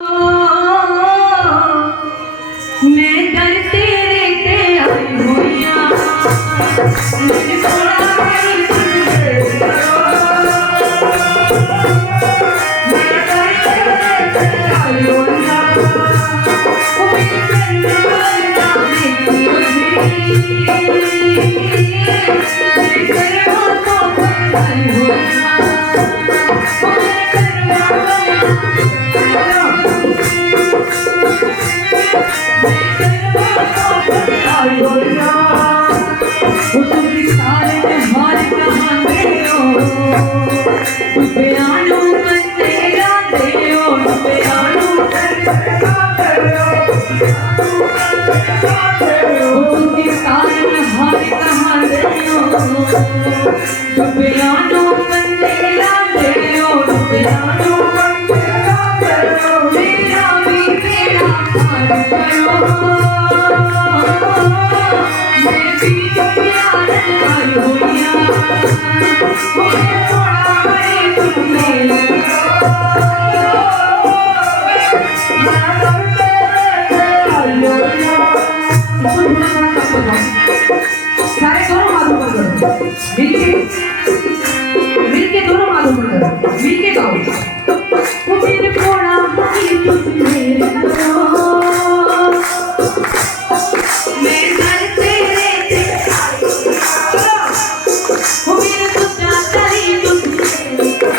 मैं डर तेरे ते आई होइया मेरे कोला मेरी मैं डर तेरे ते आई होइया ओ मेरी करना देखी मेरी करना तो आई होइया ओ मेरी करना सारे दोनों हाथों पर करो मिलके दोनों हाथों पर करो मिलके गाओ वो मेरे कोड़ा भाई तुझ मेरे को मैं घर तेरे ते आई वो मेरे तुझा करी तुझ मेरे को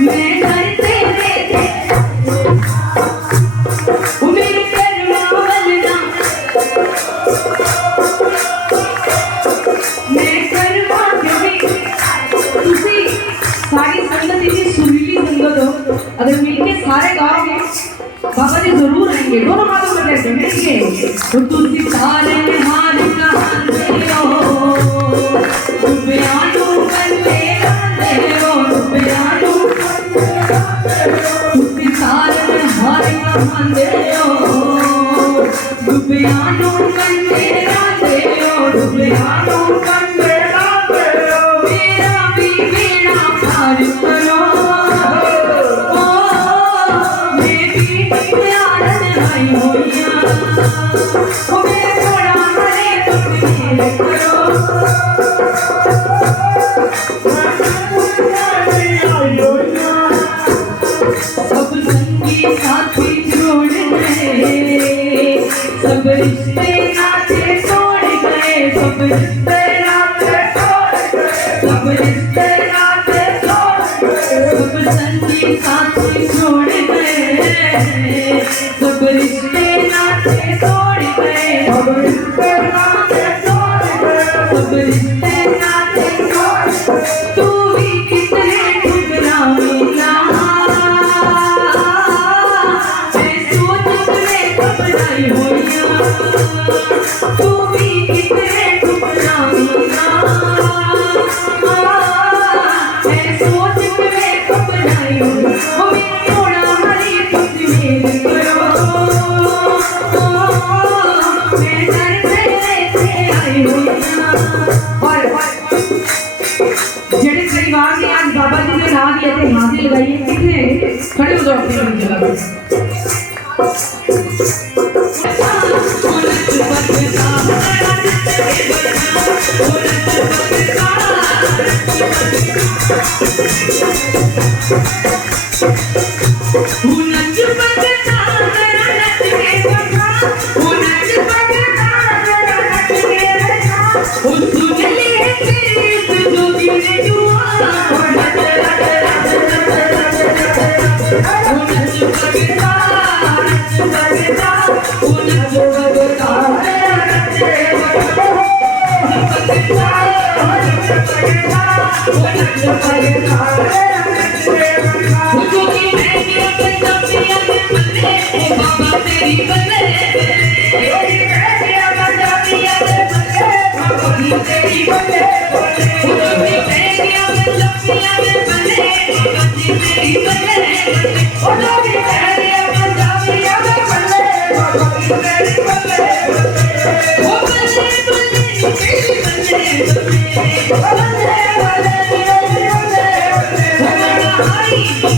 मैं घर तेरे ते वो मेरे अगर मिलके सारे गाओगे बाबा जी जरूर आएंगे दोनों हाथों में लेके मिलके तो तुझी सारे हाथ कहांदे हो बयानों बंदे गांदे हो बयानों तुझी सारे हाथ कहांदे हो बयानों बंदे गांदे हो बयानों बंदे गांदे हो मेरा भी बेड़ा पार करो सब संगी साथी छोड़ गए सब रिश्ते नाते तोड़ गए सब रिश्ते नाते तोड़ गए सब रिश्ते नाते तोड़ गए सब संगी साथी छोड़ गए सब रिश्ते नाते तोड़ गए सब रिश्ते नाते तोड़ गए सब रिश्ते नाते तोड़ गए तू भी कितने ठुकरावेगा मैं सोच में घबराई होइया तू भी कितने ठुकरावेगा मैं सोच में घबराई होइया ओ मेरा कोड़ा हरी तुझ मेरे करो मैं डर तेरे ते आई होइया और जेड़े परिवार ने आज बाबा जी ने नाम लिए थे हाथ लगाइए कितने खड़े हो जाओ अपनी जगह पे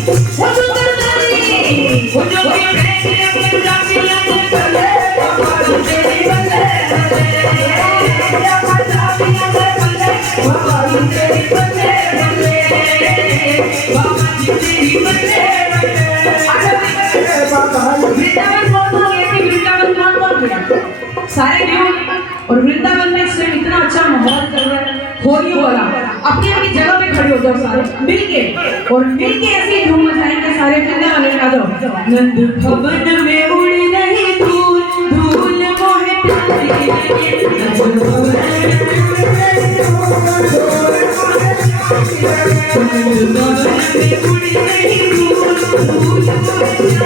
Hey! सारे लोग और वृंदावन में इस टाइम इतना अच्छा माहौल चल रहा है होलियों वाला। अपनी अपनी जगह पे खड़े हो जाओ सारे मिलके और मिलके ऐसे धूम मचाएंगे सारे वृंदावन आ जाओ। नंद भवन में उड़ रही धूल धूल मोहे प्यारी लगे नंद भवन में उड़ रही धूल धूल मोहे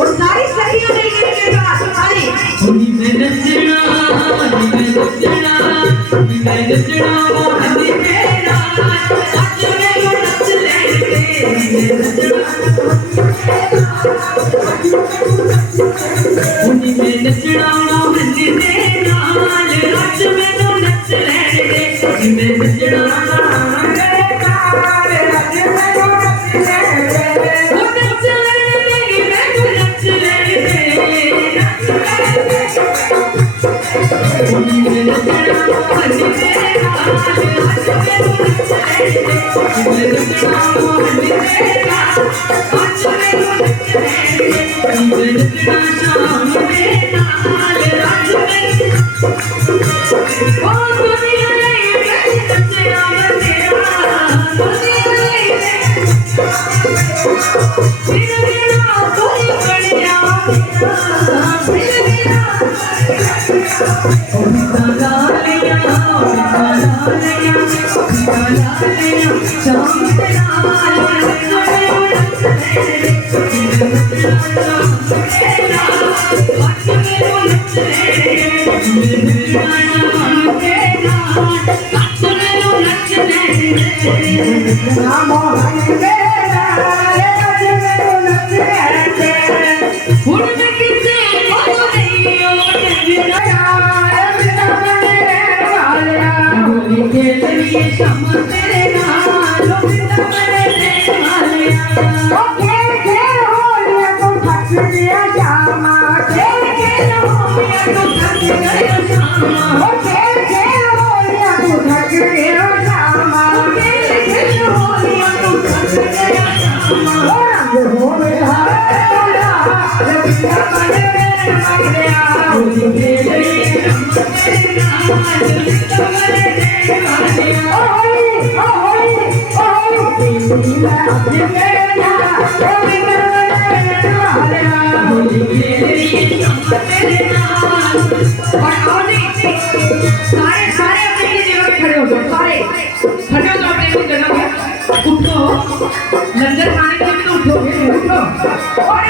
और सारी सखियों ने मेरे नाल। और आओ जी, सारे सारे अपनी अपनी जगह पे खड़े हो जाओ, सारे खड़े हो जाओ अपनी अपनी जगह पे। उठो, लंगर खाने के लिए भी तो उठोगे, उठो। और